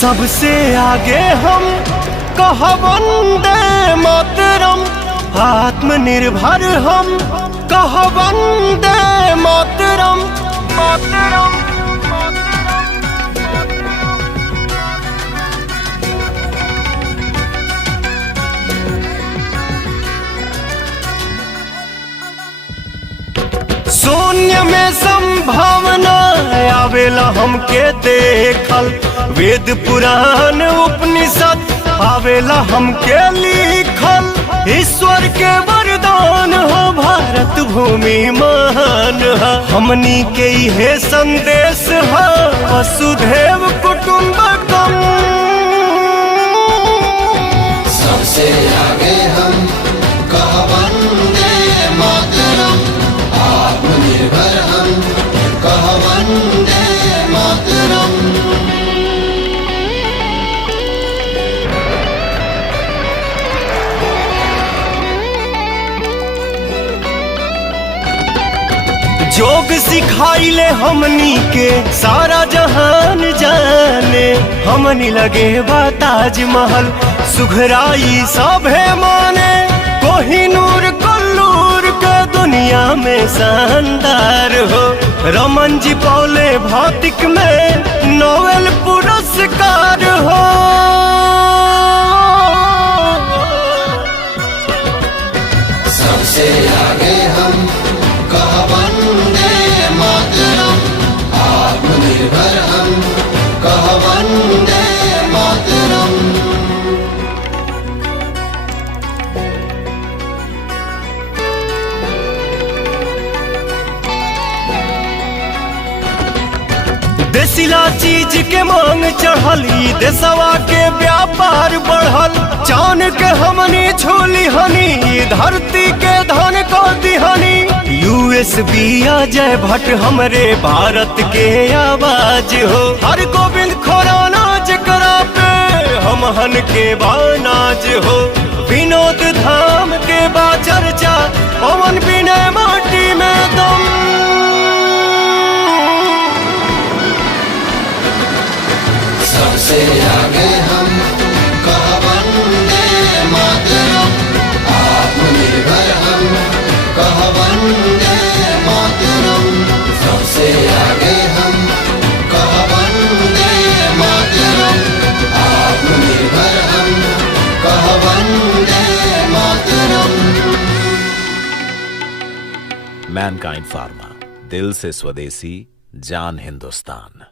सबसे आगे हम कह वंदे मातरम, आत्मनिर्भर हम कह वंदे मातरम मातरम। शून्य में संभावना आवेला हमके देखल, वेद पुराण उपनिषद आवेला हमके लिखल। ईश्वर के वरदान हो भारत भूमि महान है, हमनी के ये संदेश है वसुधैव कुटुंबकम। सबसे आगे हम कह वंदे मातरम, आत्मनिर्भर हम कह वंदे मातरम। जोग सिखाइले हमनी के सारा जहान जाने, हमनी लगे बा ताजमहल सुघराई सभे माने। कोहिनूर कोल्लूर के दुनिया में शानदार हो, रमन जी पौले भौतिक में नोबेल पुरस्कार हो। सबसे आगे हम कह वंदे मातरम, आत्मनिर्भर हम कह वंदे मातरम। देसिला चीज के मांग चढ़ली, देशवा के व्यापार बढ़ल। चान के हमनी छोली हनी, धरती के धन को दिहनी। USB अजय भट्ट हमरे भारत के आवाज हो, हर गोविंद खुराना जकरा पे हमहन के बानाज हो। विनोद धाम के बा चर्चा, पवन विनय माटी में दम। सबसे आगे हम कह वंदे मातरम, आत्मनिर्भर हम कह वंदे मातरम। सबसे आगे हम कह वंदे मातरम, आत्मनिर्भर हम कह वंदे मातरम। मैनकाइंड फार्मा, दिल से स्वदेशी, जान हिंदुस्तान।